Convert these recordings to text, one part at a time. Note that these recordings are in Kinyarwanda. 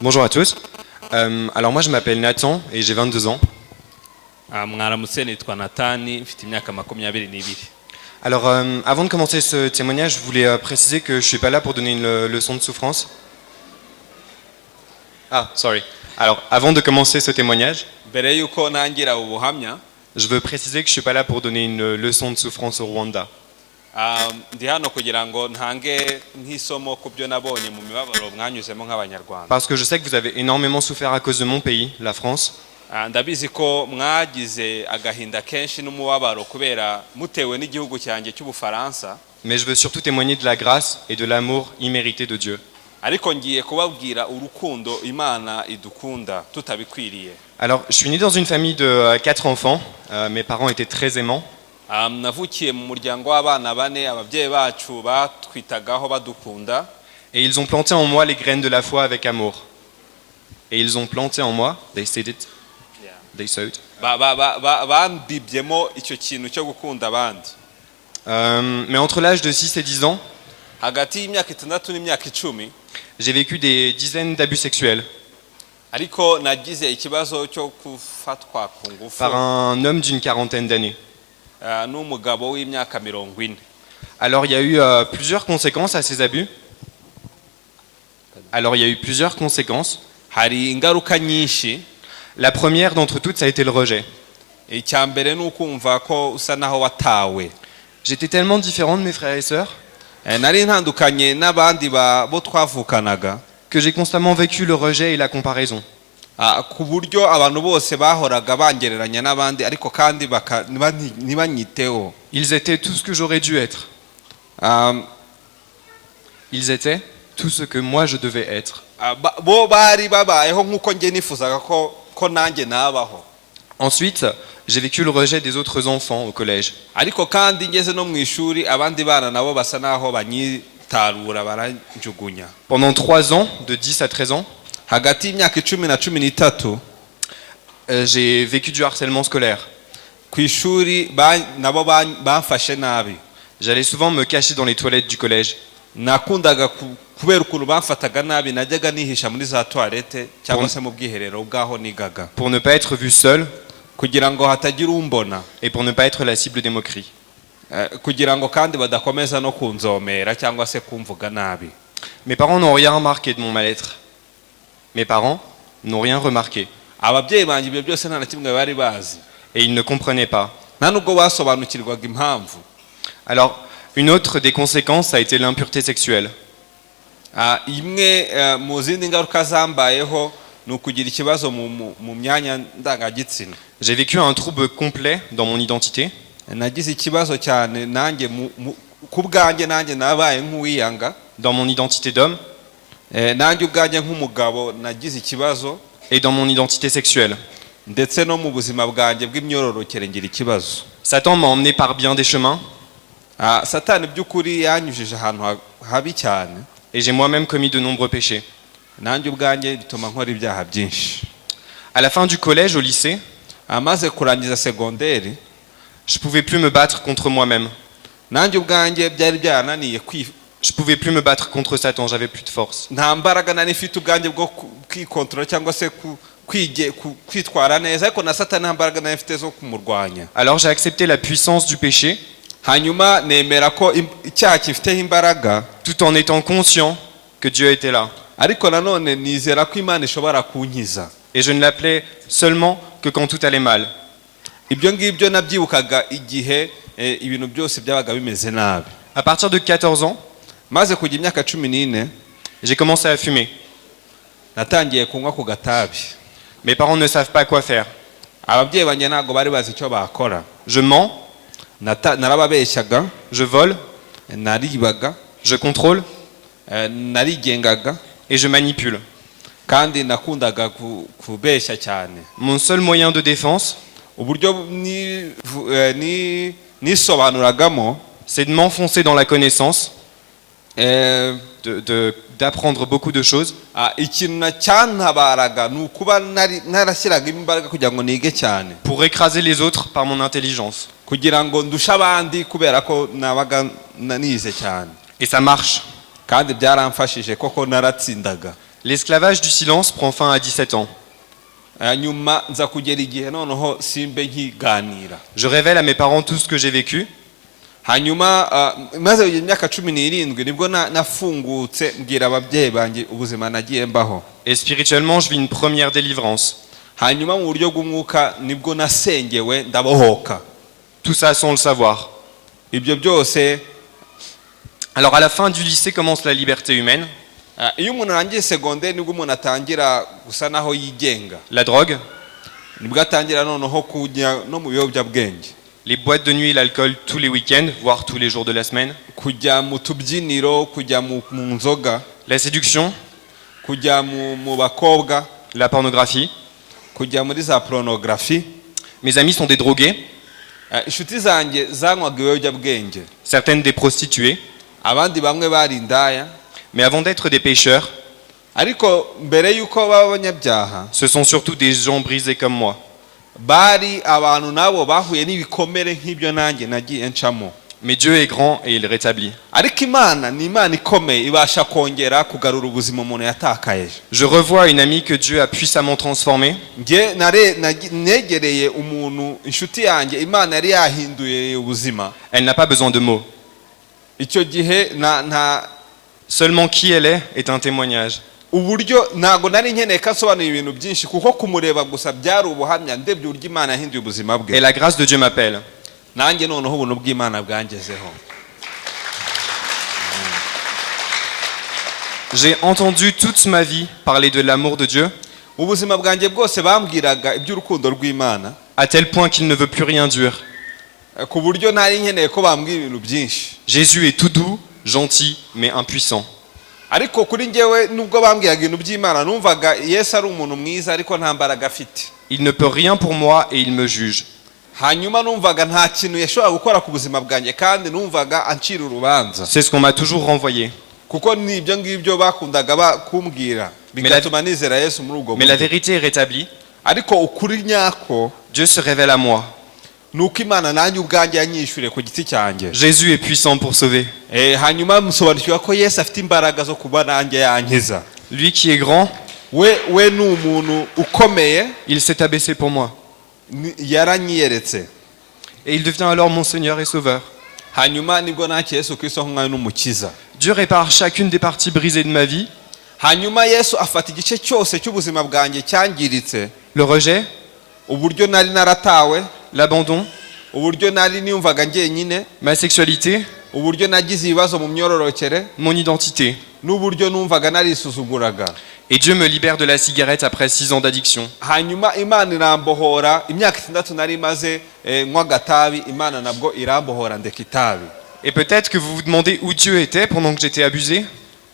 Bonjour à tous. Alors moi je m'appelle Nathan et j'ai 22 ans. Alors avant de commencer ce témoignage, je voulais préciser que je ne suis pas là pour donner une leçon de souffrance. Ah, sorry. Alors avant de commencer ce témoignage, je veux préciser que je ne suis pas là pour donner une leçon de souffrance au Rwanda. Parce que je sais que vous avez énormément souffert à cause de mon pays, la France. Mais je veux surtout témoigner de la grâce et de l'amour immérité de Dieu. Alors, je suis né dans une famille de 4 enfants. Mes parents étaient très aimants. Et ils ont planté en moi les graines de la foi avec amour. Et ils ont planté en moi, they said it, they sowed. Mais entre l'âge de 6 et 10 ans, j'ai vécu des dizaines d'abus sexuels par un homme d'une quarantaine d'années. Alors il y a eu plusieurs conséquences à ces abus. La première d'entre toutes, ça a été le rejet. J'étais tellement différent de mes frères et sœurs que j'ai constamment vécu le rejet et la comparaison. Ils étaient tout ce que j'aurais dû être. Ils étaient tout ce que moi je devais être. Ensuite, j'ai vécu le rejet des autres enfants au collège. Pendant 3 ans, de 10 à 13 ans, j'ai vécu du harcèlement scolaire. J'allais souvent me cacher dans les toilettes du collège pour ne pas être vu seul et pour ne pas être la cible des moqueries. Mes parents n'ont rien remarqué de mon mal-être. Mes parents n'ont rien remarqué. Et ils ne comprenaient pas. Alors, une autre des conséquences a été l'impureté sexuelle. J'ai vécu un trouble complet dans mon identité. Dans mon identité d'homme et dans mon identité sexuelle. Satan m'a emmené par bien des chemins et j'ai moi-même commis de nombreux péchés. À la fin du collège, au lycée, je pouvais plus me battre contre moi-même. Je pouvais plus me battre contre Satan, j'avais plus de force. Alors j'ai accepté la puissance du péché tout en étant conscient que Dieu était là. Et je ne l'appelais seulement que quand tout allait mal. À partir de 14 ans, j'ai commencé à fumer. Mes parents ne savent pas quoi faire. Je mens, je vole, je contrôle et je manipule. Mon seul moyen de défense, c'est de m'enfoncer dans la connaissance, d'apprendre beaucoup de choses. Pour écraser les autres par mon intelligence. Et ça marche. kandi byaramfashije koko naratsindaga. L'esclavage du silence prend fin à 17 ans. Nyuma nza kugera igihe noneho simbe nkiganira. Je révèle à mes parents tout ce que j'ai vécu. Hanyuma maze imyaka 17 nibwo nafungutse mbwira ababyeyi banjye ubuzima nagiye mbaho. Et spirituellement, je vis une première délivrance. Hanyuma mu buryo bw'umwuka nibwo nasengewe ndabohoka. Tout ça sans le savoir. Ibyo byose. Alors à la fin du lycée commence la liberté humaine. Iyo umuntu arangiye secondaire nibwo umuntu atangira gusa naho yigenga. La drogue. Nibwo atangira noneho kujya no mu biyobyabwenge. Les boîtes de nuit et l'alcool tous les week-ends, voire tous les jours de la semaine. Kujya mu tubyiniro, kujya mu nzoga. La séduction. Kujya mu bakobwa. La pornographie. Kujya muri za pornographie. Mes amis sont des drogués. Inshuti zanjye zanywaga ibiyobyabwenge. Certaines des prostituées. Abandi bamwe bari indaya. Mais avant d'être des pécheurs, ariko mbere yuko baba abanyabyaha, ce sont surtout des gens brisés comme moi. Bari abantu nabo bahuye n'ibikomere nk'ibyo nanjye nagiye ncamo. Mais Dieu est grand et il rétablit. Ariko Imana ni Imana ikomeye ibasha kongera kugarura ubuzima umuntu yatakaye. Je revois une amie que Dieu a puissamment transformée. Nge negereye umuntu inshuti yanjye Imana yari yahinduye ubuzima. Elle n'a pas besoin de mots. Icyo gihe Seulement qui elle est un témoignage. Uburyo ntago nari nkeneye kasobanura ibintu byinshi kuko kumureba gusa byari ubuhamya ndebye uryo Imana yahinduye ubuzima bwe. Et la grâce de Dieu m'appelle. Nanjye noneho ubuntu bw'Imana bwangezeho. J'ai entendu toute ma vie parler de l'amour de Dieu. Ubuzima bwanjye bwose bambwiraga iby'urukundo rw'Imana. À tel point qu'il ne veut plus rien dire. Ku buryo nari nkeneye ko bambwira ibintu byinshi. Jésus est tout doux, gentil, mais impuissant. Ariko kuri njyewe nubwo bambwiraga ibintu by'Imana numvaga Yesu ari umuntu mwiza ariko nta mbaraga afite. Il ne peut rien pour moi et il me juge. Hanyuma numvaga nta kintu yashobora gukora ku buzima bwanjye kandi numvaga ancira urubanza. C'est ce qu'on m'a toujours renvoyé. Kuko ni ibyo ngibyo bakundaga kumbwira bigatuma nizera Yesu muri ubwo. Mais la vérité est rétablie. Ariko ukuri nyako Dieu se révèle à moi. Nuko Imana nanjye ubwanjye yanyishyure ku giti cyanjye. Jésus est puissant pour sauver. Hanyuma musobanukirwa ko Yesu afite imbaraga zo kuba nanjye yankiza. Lui qui est grand, we ni umuntu ukomeye, il s'est abaissé pour moi. Yaranyiyeretse. Et il devient alors mon Seigneur et Sauveur. Hanyuma nibwo nakira Yesu Kristo nk'umwami n'umukiza. Dieu répare chacune des parties brisées de ma vie. Hanyuma Yesu afata igice cyose cy'ubuzima bwanjye cyangiritse. Le rejet, uburyo nari naratawe, l'abandon, uburyo nari niyumvaga njyenyine, ma sexualité, uburyo nagize ibibazo mu myororokere, mon identité. n'uburyo numvaga narisuzuguraga. Et Dieu me libère de la cigarette après 6 ans d'addiction. Hanyuma Imana irambohora imyaka 6 nari maze nywa gatabi, Imana nabwo irambohora ndeka itabi. Et peut-être que vous vous demandez où Dieu était pendant que j'étais abusé.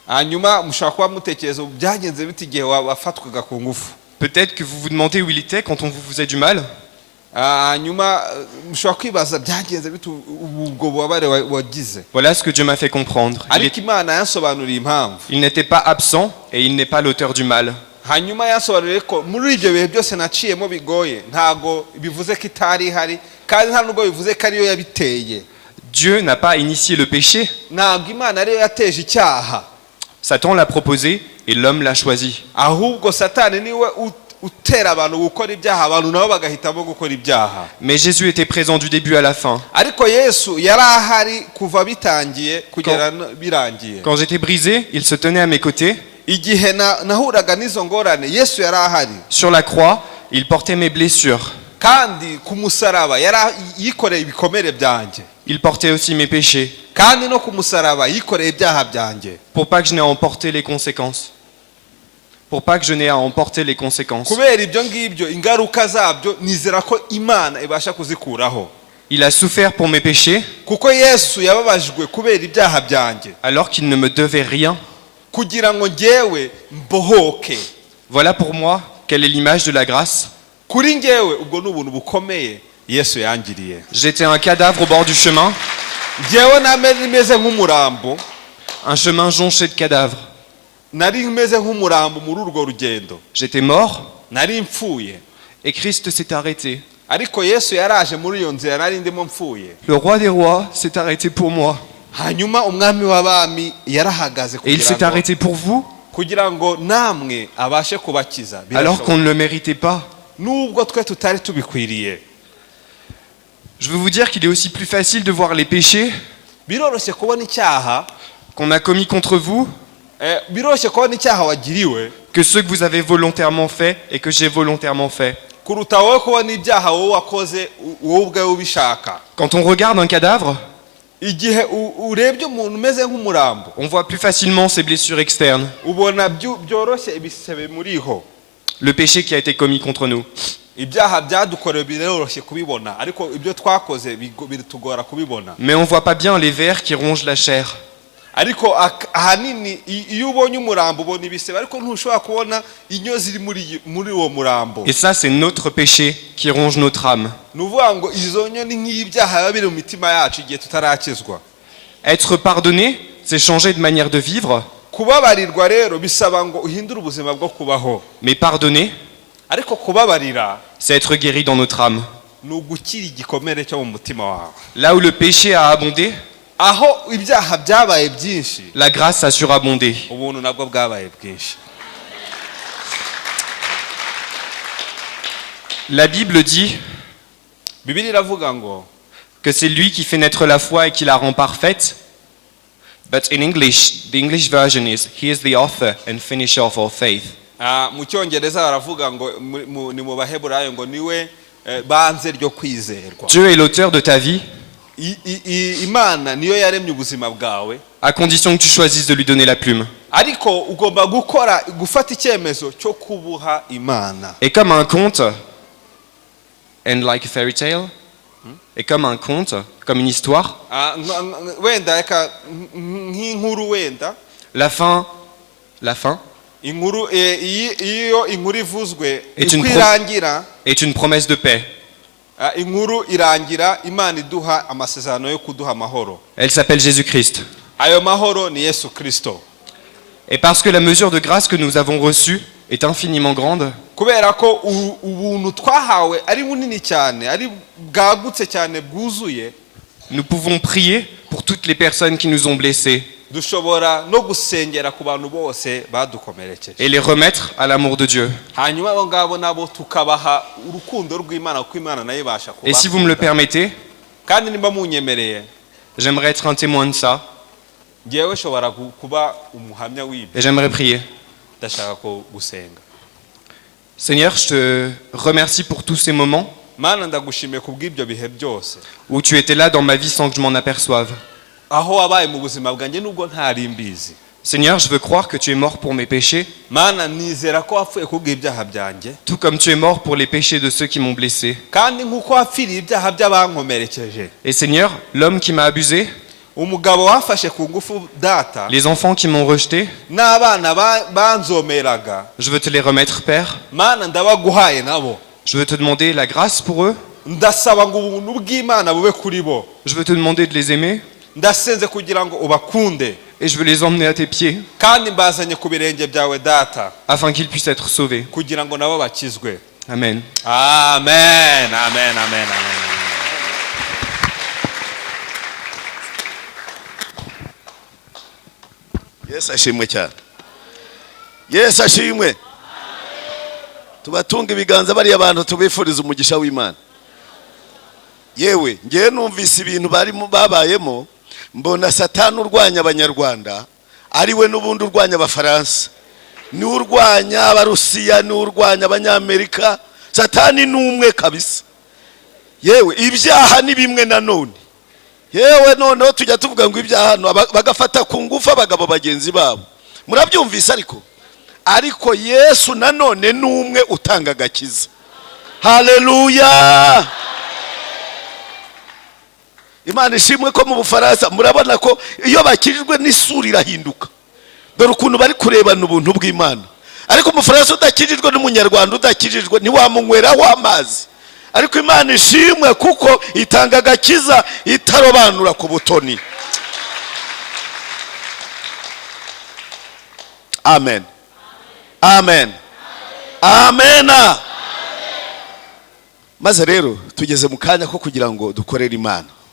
Hanyuma mushaka kuba mutekereza byagenze biti gihe wafatwaga ku ngufu. Peut-être que vous vous demandez où il était quand on vous faisait du mal. Hanyuma mushaka kwibaza byagenze biti ubwo bubabare wagize. Voilà ce que Dieu m'a fait comprendre. Ariko Imana yansobanuriye impamvu. Il n'était pas absent et il n'est pas l'auteur du mal. Hanyuma yansobanuriye ko muri ibyo bihe byose naciyemo bigoye ntago bivuze ko itari hari kandi nta nubwo bivuze ko ariyo yabiteye. Dieu n'a pas initié le péché. Ntabwo Imana ariyo yateje icyaha. Satan l'a proposé et l'homme l'a choisi. Ahubwo Satani niwe utera abantu gukora ibyaha, abantu nabo bagahitamo gukora ibyaha. Mais Jésus était présent du début à la fin. Ariko Yesu yari ahari kuva bitangiye kugera birangiye. Quand j'étais brisé, il se tenait à mes côtés. Igihe nahuraga n'izo ngorane Yesu yari ahari. Sur la croix, il portait mes blessures. Kandi ku musaraba yari yikoreye ibikomere byanjye. Il portait aussi mes péchés. Kandi no ku musaraba yikoreye ibyaha byanjye. Pour pas que je n'ai à emporter les conséquences. Pour pas que je n'ai à emporter les conséquences. Kubera ibyo ngibyo ingaruka zabyo nizera ko Imana ibasha kuzikuraho. Il a souffert pour mes péchés. Kuko Yesu yababajwe kubera ibyaha byanjye. Alors qu'il ne me devait rien. Kugira ngo njyewe mbohoke. Voilà pour moi quelle est l'image de la grâce. Kuri njyewe ubwo n'ubuntu bukomeye Yesu yangiriye. J'étais un cadavre au bord du chemin. Njyewe nameze nk'umurambo. Un chemin jonché de cadavres. Nari meze nk'umurambo muri urwo rugendo. J'étais mort. Nari mpfuye. Et Christ s'est arrêté. Ariko Yesu yaraje muri iyo nzira nari ndimo mpfuye. Le roi des rois s'est arrêté pour moi. hanyuma umwami w'abami yarahagaze Et il s'est arrêté pour vous kugira ngo namwe abashe kubakiza alors qu'on ne le méritait pas. nubwo twe tutari tubikwiriye. Je veux vous dire qu'il est aussi plus facile de voir les péchés Biroroshye kubona icyaha qu'on a commis contre vous biroroshye kubona icyaha wagiriwe que ceux que vous avez volontairement fait et que j'ai volontairement fait. kuruta wowe kubona ibyaha wowe wakoze wowe ubwawe ubishaka. Quand on regarde un cadavre, Igihe urebye umuntu umeze nk'umurambo on voit plus facilement ses blessures externes, ubona byoroshye ibisebe muriho. le péché qui a été commis contre nous. Ibyaha byadukorewe biroroshye kubibona ariko ibyo twakoze bitugora kubibona. Mais on voit pas bien les vers qui rongent la chair. Ariko ahanini iyo ubonye umurambo ubona ibisebe ariko ntushobora kubona inyo ziri muri uwo murambo. Et ça, c'est notre péché qui ronge notre âme. Nuvuga ngo izo nyo ni nk'ibyaha biba biri mu mitima yacu igihe tutarakizwa. Être pardonné, c'est changer de manière de vivre. Kubabarirwa rero bisaba ngo uhindure ubuzima bwo kubaho. Mais pardonner, Ariko kubabarira c'est être guéri dans notre âme. ni ugukira igikomere cyo mu mutima wawe. Là où le péché a abondé, Aho ibyaha byabaye byinshi la grâce a surabondé. ubuntu nabwo bwabaye bwinshi. La Bible dit Bibiliya iravuga ngo que c'est lui qui fait naître la foi et qui la rend parfaite. But in English, the English version is, he is the author and finisher of our faith. mu cyongereza baravuga ngo ni mu baheburayo ngo niwe banze ryo kwizerwa. Dieu est l'auteur de ta vie, Imana niyo yaremye ubuzima bwawe à condition que tu choisisses de lui donner la plume. ariko ugomba gufata icyemezo cyo kubuha Imana. Et comme un conte, and like a fairy tale, et comme un conte, comme une histoire, Wenda reka nk'inkuru wenda la fin, inkuru iyo inkuru ivuzwe Et une irangira est une promesse de paix. inkuru irangira Imana iduha amasezerano yo kuduha amahoro. Elle s'appelle Jésus-Christ. Ayo mahoro ni Yesu Kristo. Et parce que la mesure de grâce que nous avons reçue est infiniment grande, Kubera ko ubuntu twahawe ari bunini cyane ari bwagutse cyane bwuzuye, nous pouvons prier pour toutes les personnes qui nous ont blessés dushobora no gusengera ku bantu bose badukomerekeje et les remettre à l'amour de Dieu. hanyuma abo ngabo nabo tukabaha urukundo rw'Imana kuko Imana nayo ibasha Et si vous me le permettez, kandi nimba munyemereye j'aimerais être un témoin de ça ngewe shobora kuba umuhamya w'ibyo. et j'aimerais prier. Ndashaka ko gusenga. Seigneur, je te remercie pour tous ces moments Mana ndagushimiye kubw'ibyo bihe byose où tu étais là dans ma vie sans que je m'en aperçoive. aho wabaye mu buzima bwanjye nubwo ntari mbizi. Seigneur, je veux croire que tu es mort pour mes péchés, Mana nizera ko wapfuye kubw'ibyaha byanjye tout comme tu es mort pour les péchés de ceux qui m'ont blessé. kandi nk'uko wapfiriye ibyaha by'abankomerekeje. Et Seigneur, l'homme qui m'a abusé, Umugabo wafashe ku ngufu data les enfants qui m'ont rejeté, n'abana banzomeraga, je veux te les remettre, Père. Mana ndabaguhaye nabo. Je veux te demander la grâce pour eux. Ndasaba ngo ubuntu bw'Imana bube kuri bo. Je veux te demander de les aimer. Ndasenze kugira ngo ubakunde Et je veux les emmener à tes pieds kandi mbazanye ku birenge byawe data afin qu'ils puissent être sauvés. kugira ngo nabo bakizwe. Amen. Amen, amen, amen, amen. Yesu ashimwe cyane. Yesu ashimwe. Tubatunga ibiganza bari abantu tubifuriza umugisha w'Imana. Yewe ngiye numvise ibintu babayemo, mbona Satani urwanya abanyarwanda ari we n'ubundi urwanya abafaransa, ni urwanya abarusiya, ni urwanya abanyamerika. Satani ni umwe kabisa. Yewe ibyaha ni bimwe nanone. Yewe noneho tujya tuvuga ngo ibyaha bagafata ku ngufu abagabo bagenzi babo. Murabyumvise ariko Yesu nanone ni umwe utanga agakiza. Haleluya. Imana ishimwe ko mu Bufaransa murabona ko iyo bakijijwe n'isura irahinduka. Dore ukuntu bari kurebana ubuntu bw'Imana. Ariko mu Bufaransa udakijijwe n'umunyarwanda udakijijwe ntiwamunyweraho amazi. Ariko Imana ishimwe kuko itanga agakiza itarobanura ku butoni. Amen. Amen. Amen. Maze rero tugeze mu kanya ko kugira ngo dukorere Imana.